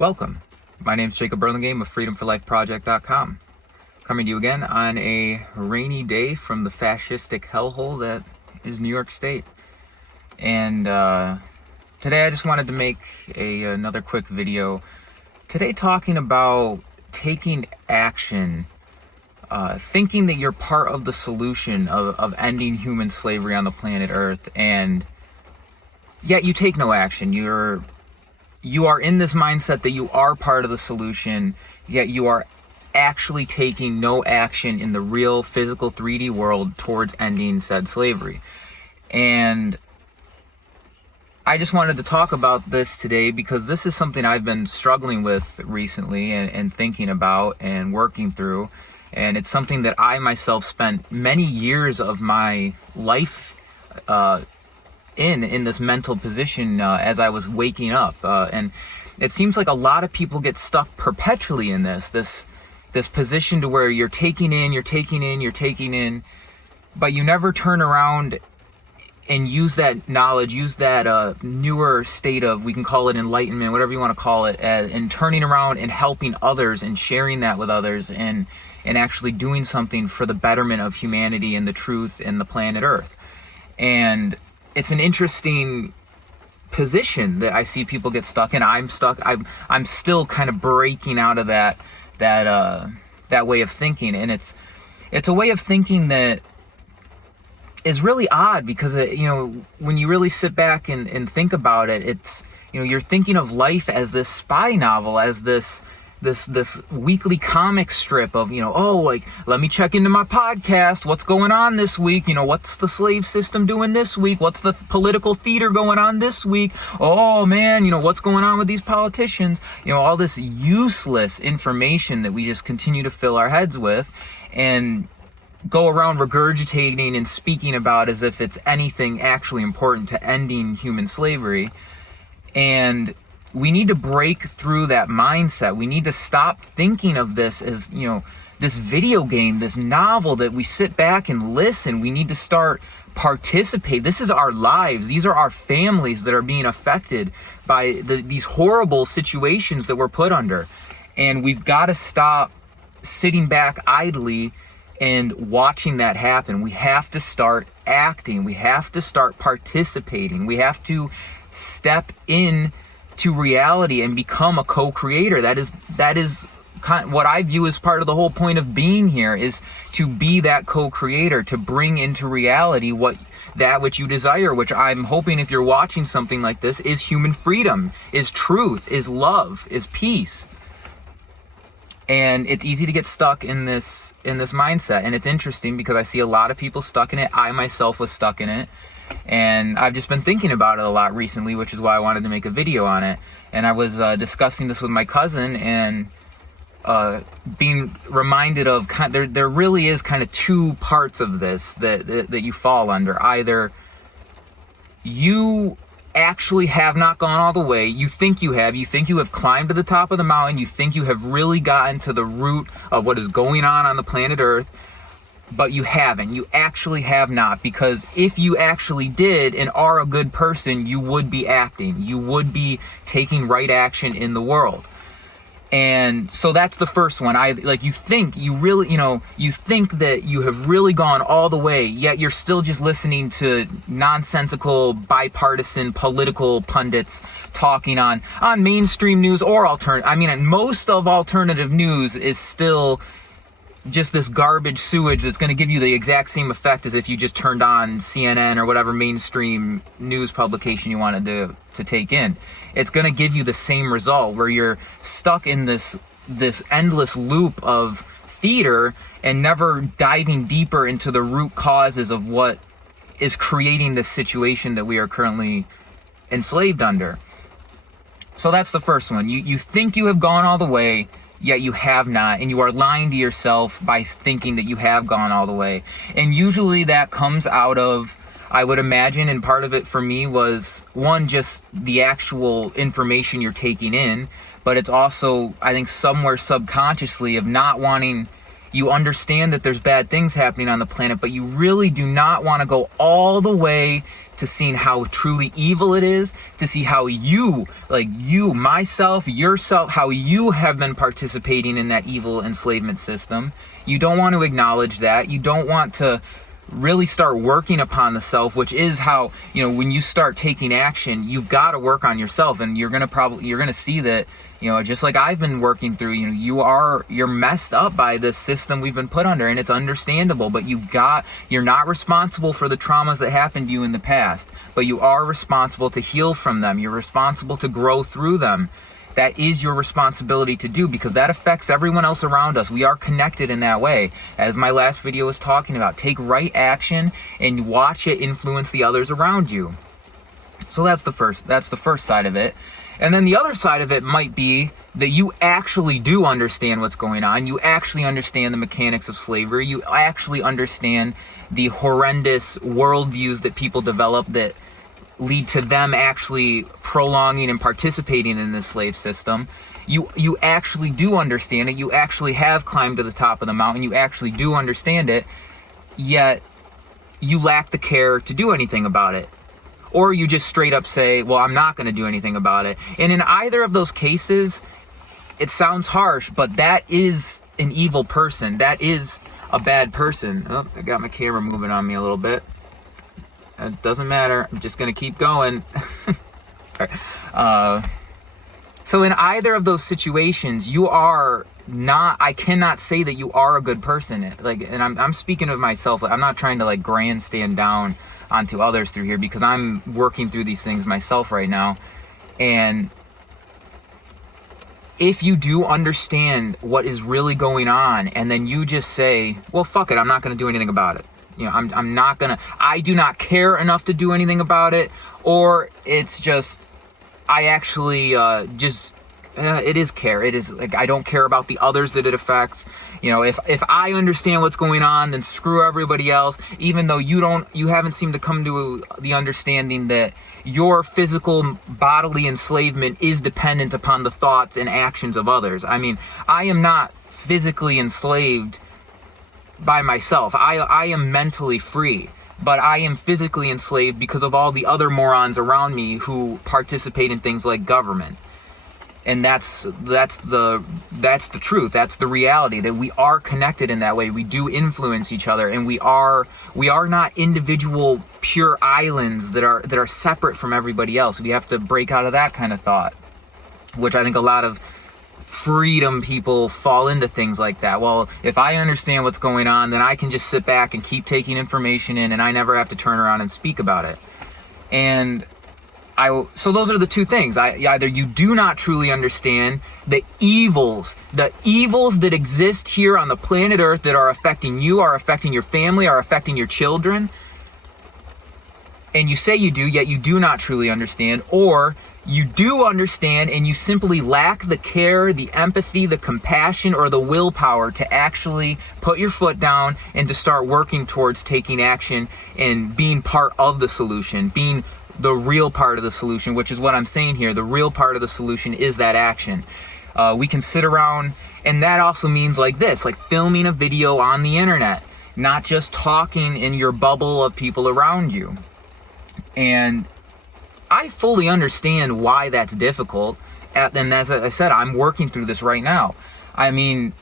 Welcome. My name is Jacob Burlingame of freedomforlifeproject.com. Coming to you again on a rainy day from the fascistic hellhole that is New York State. And today I just wanted to make another quick video. Today talking about taking action, thinking that you're part of the solution of ending human slavery on the planet Earth, and yet you take no action. You are in this mindset that you are part of the solution, yet you are actually taking no action in the real physical 3D world towards ending said slavery. And I just wanted to talk about this today because this is something I've been struggling with recently and thinking about and working through. And it's something that I myself spent many years of my life in this mental position as I was waking up, and it seems like a lot of people get stuck perpetually in this position to where you're taking in, but you never turn around and use that knowledge, use that newer state of, we can call it enlightenment, whatever you want to call it, and turning around and helping others and sharing that with others and actually doing something for the betterment of humanity and the truth and the planet Earth. And it's an interesting position that I see people get stuck in. I'm still kind of breaking out of that way of thinking, and it's a way of thinking that is really odd because when you really sit back and think about it, it's you're thinking of life as this spy novel, as this weekly comic strip of, let me check into my podcast. What's going on this week? What's the slave system doing this week? What's the political theater going on this week? Oh man, what's going on with these politicians? All this useless information that we just continue to fill our heads with and go around regurgitating and speaking about as if it's anything actually important to ending human slavery. And we need to break through that mindset. We need to stop thinking of this as, this video game, this novel that we sit back and listen. We need to start participate. This is our lives. These are our families that are being affected by these horrible situations that we're put under. And we've got to stop sitting back idly and watching that happen. We have to start acting. We have to start participating. We have to step in to reality and become a co-creator. That is kind of what I view as part of the whole point of being here, is to be that co-creator, to bring into reality that which you desire, which I'm hoping, if you're watching something like this, is human freedom, is truth, is love, is peace. And it's easy to get stuck in this mindset. And it's interesting because I see a lot of people stuck in it. I myself was stuck in it. And I've just been thinking about it a lot recently, which is why I wanted to make a video on it. And I was discussing this with my cousin and being reminded of there really is kind of two parts of this that you fall under. Either you actually have not gone all the way, you think you have climbed to the top of the mountain, you think you have really gotten to the root of what is going on the planet Earth, but you haven't. You actually have not, because if you actually did and are a good person, you would be acting. You would be taking right action in the world. And so that's the first one. You think that you have really gone all the way, yet you're still just listening to nonsensical, bipartisan, political pundits talking on mainstream news or most of alternative news is still just this garbage sewage that's going to give you the exact same effect as if you just turned on CNN or whatever mainstream news publication you wanted to take in. It's going to give you the same result, where you're stuck in this endless loop of theater and never diving deeper into the root causes of what is creating this situation that we are currently enslaved under. So that's the first one. You think you have gone all the way, yet you have not, and you are lying to yourself by thinking that you have gone all the way. And usually that comes out of, I would imagine, and part of it for me was, one, just the actual information you're taking in, but it's also, I think, somewhere subconsciously of not wanting, You understand that there's bad things happening on the planet, but you really do not want to go all the way to seeing how truly evil it is, to see how you, like you, myself, yourself, how you have been participating in that evil enslavement system. You don't want to acknowledge that. You don't want to really start working upon the self, which is how, when you start taking action, you've got to work on yourself. And you're going to see that, just like I've been working through, you're messed up by this system we've been put under, and it's understandable, but you're not responsible for the traumas that happened to you in the past, but you are responsible to heal from them. You're responsible to grow through them. That is your responsibility to do, because that affects everyone else around us. We are connected in that way. As my last video was talking about, take right action and watch it influence the others around you. So that's the first side of it. And then the other side of it might be that you actually do understand what's going on. You actually understand the mechanics of slavery. You actually understand the horrendous worldviews that people develop that lead to them actually prolonging and participating in this slave system. You actually do understand it. You actually have climbed to the top of the mountain. You actually do understand it, yet you lack the care to do anything about it. Or you just straight up say, well, I'm not going to do anything about it. And in either of those cases, it sounds harsh, but that is an evil person. That is a bad person. Oh, I got my camera moving on me a little bit. It doesn't matter. I'm just going to keep going. So in either of those situations, I cannot say that you are a good person. And I'm speaking of myself. I'm not trying to grandstand down onto others through here, because I'm working through these things myself right now. And if you do understand what is really going on, and then you just say, well, fuck it, I'm not going to do anything about it. I do not care enough to do anything about it. Or it's just, I actually it is care. It is I don't care about the others that it affects. If I understand what's going on, then screw everybody else. Even though you haven't seemed to come to the understanding that your physical bodily enslavement is dependent upon the thoughts and actions of others. I mean, I am not physically enslaved by myself. I am mentally free, but I am physically enslaved because of all the other morons around me who participate in things like government. And that's the truth. That's the reality, that we are connected in that way. We do influence each other, and we are not individual pure islands that are separate from everybody else. We have to break out of that kind of thought, which I think a lot of freedom people fall into things like that. Well, if I understand what's going on, then I can just sit back and keep taking information in, and I never have to turn around and speak about it. And so those are the two things. Either you do not truly understand the evils that exist here on the planet Earth that are affecting you, are affecting your family, are affecting your children, and you say you do, yet you do not truly understand, or you do understand and you simply lack the care, the empathy, the compassion, or the willpower to actually put your foot down and to start working towards taking action and being part of the solution, being the real part of the solution, which is what I'm saying here. The real part of the solution is that action. We can sit around, and that also means like filming a video on the internet, not just talking in your bubble of people around you. And I fully understand why that's difficult. And as I said, I'm working through this right now. I mean,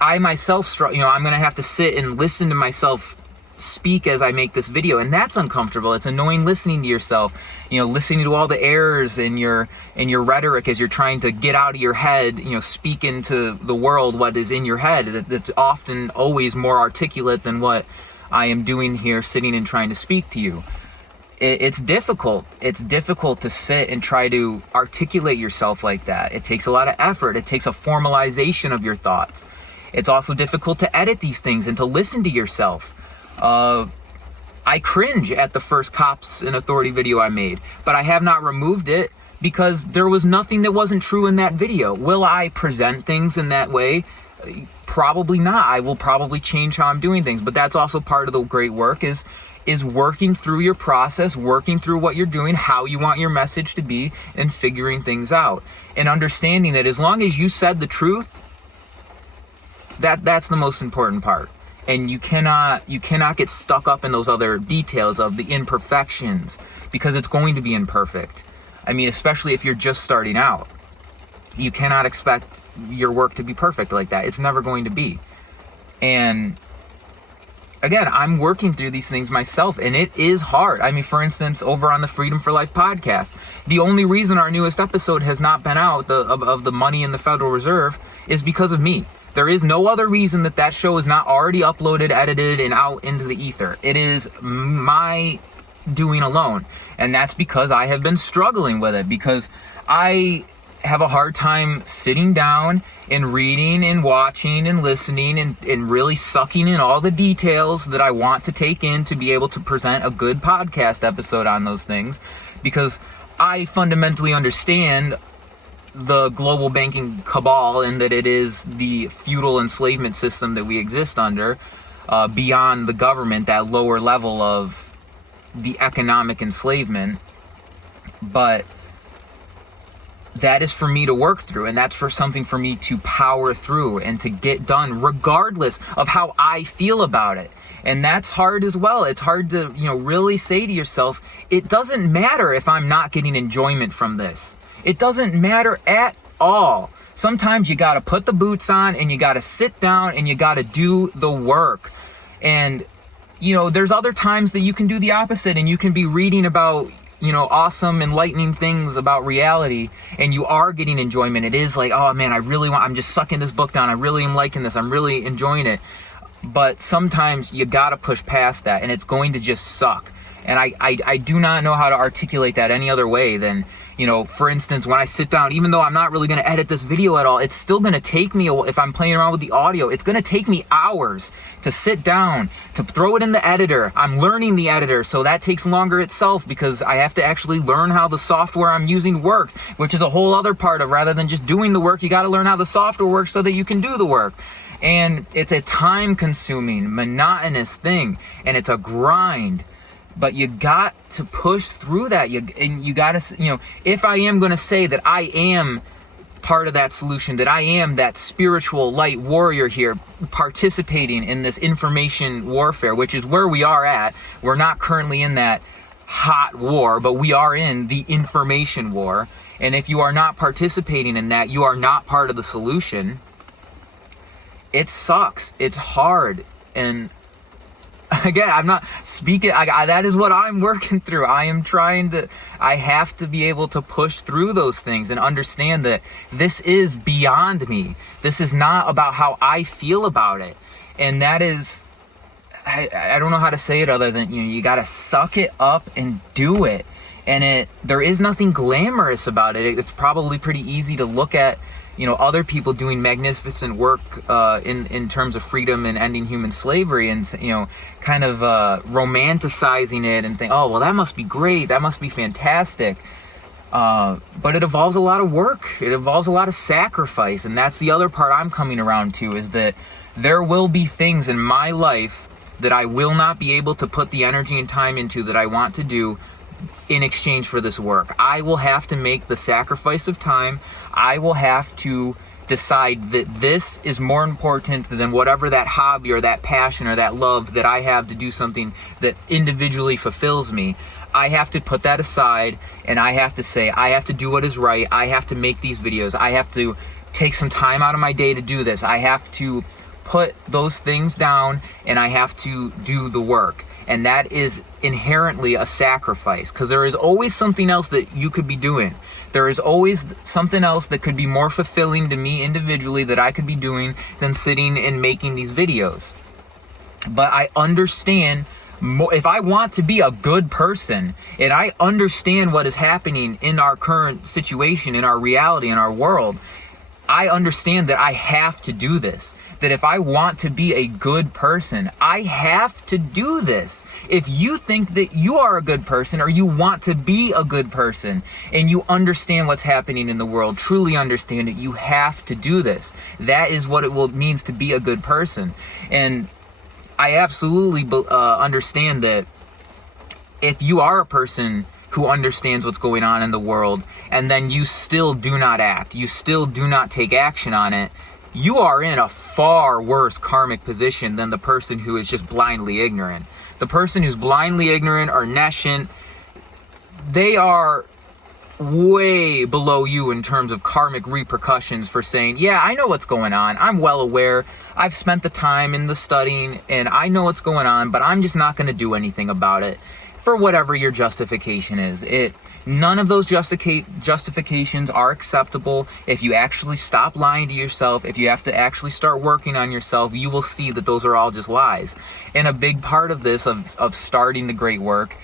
I myself, I'm going to have to sit and listen to myself speak as I make this video, and that's uncomfortable. It's annoying listening to yourself, listening to all the errors in your rhetoric as you're trying to get out of your head, speak into the world what is in your head. That's often always more articulate than what I am doing here, sitting and trying to speak to you. It's difficult. It's difficult to sit and try to articulate yourself like that. It takes a lot of effort. It takes a formalization of your thoughts. It's also difficult to edit these things and to listen to yourself. I cringe at the first Cops and Authority video I made, but I have not removed it because there was nothing that wasn't true in that video. Will I present things in that way? Probably not. I will probably change how I'm doing things, but that's also part of the great work is working through your process, working through what you're doing, how you want your message to be, and figuring things out. And understanding that as long as you said the truth, That's the most important part. And you cannot get stuck up in those other details of the imperfections, because it's going to be imperfect. I mean, especially if you're just starting out. You cannot expect your work to be perfect like that. It's never going to be. And again, I'm working through these things myself, and it is hard. I mean, for instance, over on the Freedom for Life podcast, the only reason our newest episode has not been out of the money in the Federal Reserve is because of me. There is no other reason that show is not already uploaded, edited, and out into the ether. It is my doing alone. And that's because I have been struggling with it, because I have a hard time sitting down and reading and watching and listening and really sucking in all the details that I want to take in to be able to present a good podcast episode on those things, because I fundamentally understand the global banking cabal and that it is the feudal enslavement system that we exist under, beyond the government, that lower level of the economic enslavement. But that is for me to work through, and that's for something for me to power through and to get done regardless of how I feel about it. And that's hard as well. It's hard to, really say to yourself, it doesn't matter if I'm not getting enjoyment from this. It doesn't matter at all. Sometimes you got to put the boots on and you got to sit down and you got to do the work. And, there's other times that you can do the opposite, and you can be reading about, awesome, enlightening things about reality, and you are getting enjoyment. It is like, oh man, I'm just sucking this book down. I really am liking this. I'm really enjoying it. But sometimes you got to push past that, and it's going to just suck. And I do not know how to articulate that any other way than, for instance, when I sit down, even though I'm not really going to edit this video at all, it's still going to take me, if I'm playing around with the audio, it's going to take me hours to sit down, to throw it in the editor. I'm learning the editor, so that takes longer itself, because I have to actually learn how the software I'm using works, which is a whole other part of, rather than just doing the work, you got to learn how the software works so that you can do the work. And it's a time-consuming, monotonous thing, and it's a grind. But you got to push through that. You got to, if I am going to say that I am part of that solution, that I am that spiritual light warrior here, participating in this information warfare, which is where we are at. We're not currently in that hot war, but we are in the information war. And if you are not participating in that, you are not part of the solution. It sucks. It's hard. And again, I'm not speaking, that is what I'm working through. I have to be able to push through those things and understand that this is beyond me. This is not about how I feel about it. And that is, I don't know how to say it other than, you got to suck it up and do it. And there is nothing glamorous about it. It's probably pretty easy to look at, other people doing magnificent work in terms of freedom and ending human slavery, and kind of romanticizing it and think, oh well, that must be great, that must be fantastic. But it involves a lot of work. It involves a lot of sacrifice, and that's the other part I'm coming around to, is that there will be things in my life that I will not be able to put the energy and time into that I want to do in exchange for this work. I will have to make the sacrifice of time. I will have to decide that this is more important than whatever that hobby or that passion or that love that I have to do something that individually fulfills me. I have to put that aside, and I have to say, I have to do what is right. I have to make these videos. I have to take some time out of my day to do this. I have to put those things down, and I have to do the work. And that is inherently a sacrifice, because there is always something else that you could be doing. There is always something else that could be more fulfilling to me individually that I could be doing than sitting and making these videos. But I understand, if I want to be a good person, and I understand what is happening in our current situation, in our reality, in our world, I understand that I have to do this. That if I want to be a good person, I have to do this. If you think that you are a good person, or you want to be a good person, and you understand what's happening in the world, truly understand it, you have to do this. That is what it means to be a good person. And I absolutely understand that if you are a person who understands what's going on in the world, and then you still do not act, you still do not take action on it, you are in a far worse karmic position than the person who is just blindly ignorant. The person who's blindly ignorant or nescient, they are way below you in terms of karmic repercussions for saying, yeah, I know what's going on. I'm well aware. I've spent the time in the studying and I know what's going on, but I'm just not going to do anything about it for whatever your justification is. None of those justifications are acceptable. If you actually stop lying to yourself, if you have to actually start working on yourself, you will see that those are all just lies. And a big part of this, of starting the great work,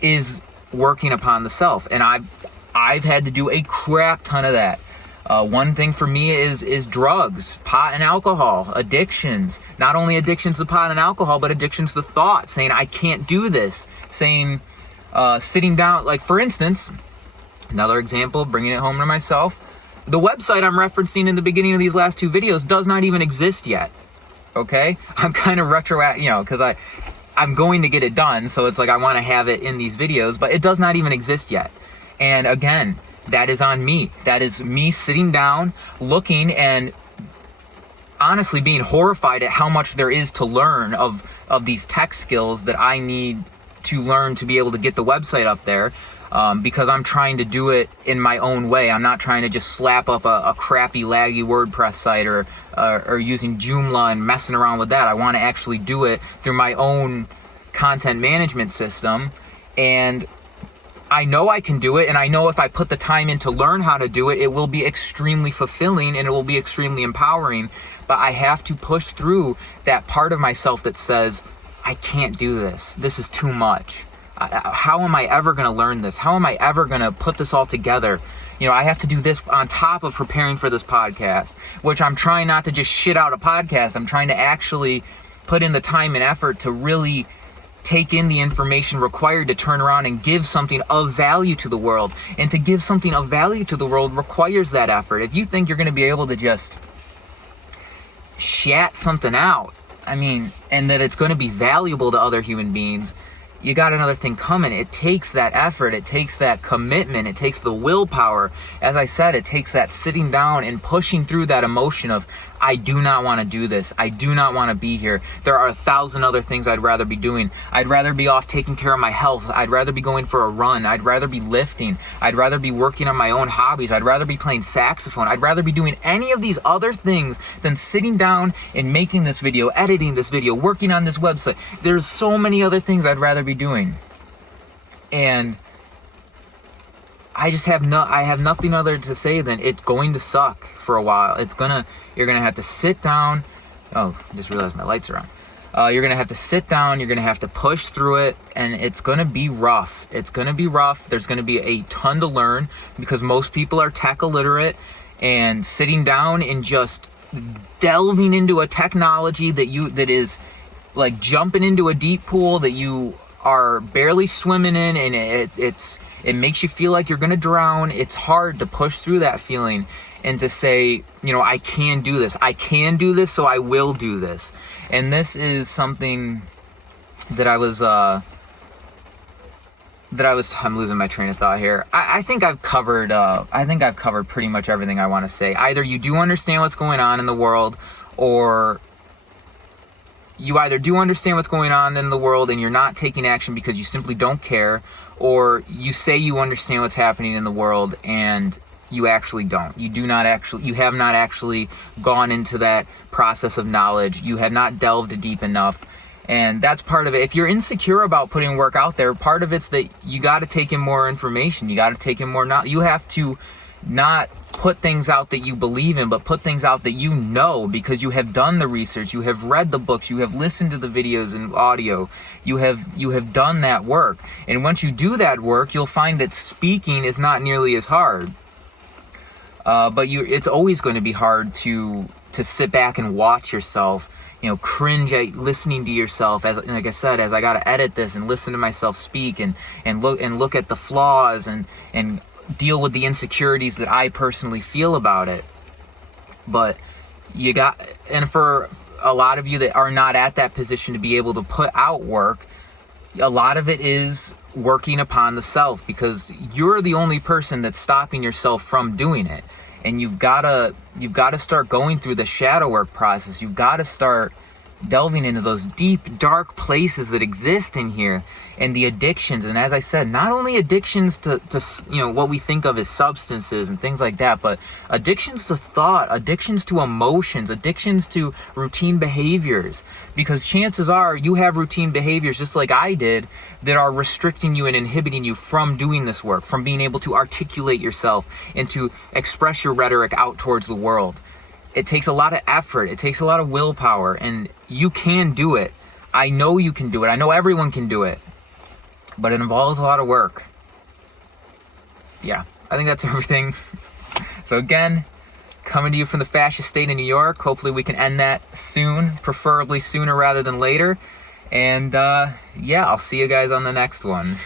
is working upon the self. And I've had to do a crap ton of that. One thing for me is drugs, pot and alcohol, addictions. Not only addictions to pot and alcohol, but addictions to thought, saying I can't do this, saying sitting down, like for instance, another example, bringing it home to myself, the website I'm referencing in the beginning of these last two videos does not even exist yet, okay? I'm kind of because I'm going to get it done, so it's like I want to have it in these videos, but it does not even exist yet. And again, that is on me. That is me sitting down, looking, and honestly being horrified at how much there is to learn of these tech skills that I need to learn to be able to get the website up there, because I'm trying to do it in my own way. I'm not trying to just slap up a crappy, laggy WordPress site or using Joomla and messing around with that. I want to actually do it through my own content management system, and I know I can do it, and I know if I put the time in to learn how to do it, it will be extremely fulfilling and it will be extremely empowering. But I have to push through that part of myself that says, I can't do this. This is too much. How am I ever going to learn this? How am I ever going to put this all together? I have to do this on top of preparing for this podcast, which I'm trying not to just shit out a podcast. I'm trying to actually put in the time and effort to really take in the information required to turn around and give something of value to the world. And to give something of value to the world requires that effort. If you think you're going to be able to just shat something out, and that it's going to be valuable to other human beings, you got another thing coming. It takes that effort, it takes that commitment, it takes the willpower. As I said, it takes that sitting down and pushing through that emotion of, I do not want to do this. I do not want to be here. There are 1,000 other things I'd rather be doing. I'd rather be off taking care of my health. I'd rather be going for a run. I'd rather be lifting. I'd rather be working on my own hobbies. I'd rather be playing saxophone. I'd rather be doing any of these other things than sitting down and making this video, editing this video, working on this website. There's so many other things I'd rather be doing. And I have nothing other to say than it's going to suck for a while. You're gonna have to sit down. Oh, I just realized my lights are on. You're gonna have to sit down. You're gonna have to push through it, and it's gonna be rough. It's gonna be rough. There's gonna be a ton to learn because most people are tech illiterate, and sitting down and just delving into a technology that is like jumping into a deep pool that you are barely swimming in, and it makes you feel like you're gonna drown. It's hard to push through that feeling and to say, I can do this. I can do this, so I will do this. And this is something that I'm losing my train of thought here. I think I've covered pretty much everything I want to say. Either you do understand what's going on in the world, or you either do understand what's going on in the world and you're not taking action because you simply don't care, or you say you understand what's happening in the world and you actually don't. You have not actually gone into that process of knowledge. You have not delved deep enough. And that's part of it. If you're insecure about putting work out there, part of it's that you got to take in more information. You got to take in more you have to not put things out that you believe in, but put things out that you know, because you have done the research, you have read the books, you have listened to the videos and audio, you have done that work. And once you do that work, you'll find that speaking is not nearly as hard. But it's always going to be hard to sit back and watch yourself, cringe at listening to yourself. As like I said, as I got to edit this and listen to myself speak and look at the flaws and deal with the insecurities that I personally feel about it. But and for a lot of you that are not at that position to be able to put out work, a lot of it is working upon the self, because you're the only person that's stopping yourself from doing it. And you've gotta start going through the shadow work process. You've gotta start delving into those deep, dark places that exist in here, and the addictions. And as I said, not only addictions to what we think of as substances and things like that, but addictions to thought, addictions to emotions, addictions to routine behaviors. Because chances are you have routine behaviors, just like I did, that are restricting you and inhibiting you from doing this work, from being able to articulate yourself and to express your rhetoric out towards the world. It takes a lot of effort. It takes a lot of willpower, and you can do it. I know you can do it. I know everyone can do it, but it involves a lot of work. Yeah, I think that's everything. So again, coming to you from the fascist state of New York. Hopefully we can end that soon, preferably sooner rather than later. And yeah, I'll see you guys on the next one.